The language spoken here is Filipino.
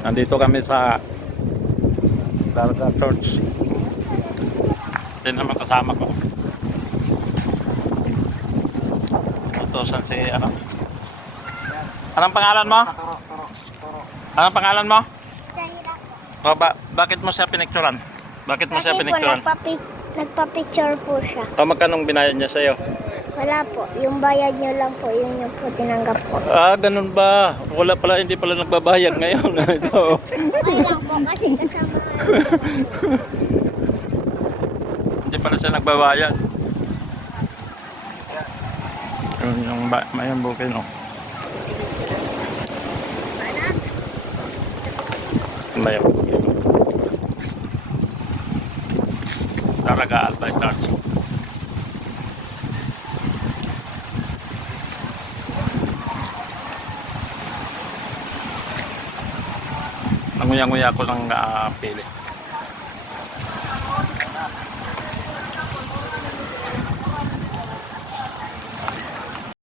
Nandito kami sa Larga Church. Ito naman kasama ko. Utosan si ano? Anong pangalan mo? Anong pangalan mo? O, bakit mo siya pinicturan? Bakit mo siya pinicturan? Nagpa-picture po siya. O, magkanong binayad niya sa'yo? Wala po. Yung bayad nyo lang po, yun yung po tinanggap po. Ah, ganun ba? Wala pala, hindi pala nagbabayad ngayon. Ito. Okay lang po kasi kasama Hindi pala siya nagbabayad. Yung mayang bukid, no? Mayang bukid. Talaga Albay Church. Nanguya-nguya ko lang pili.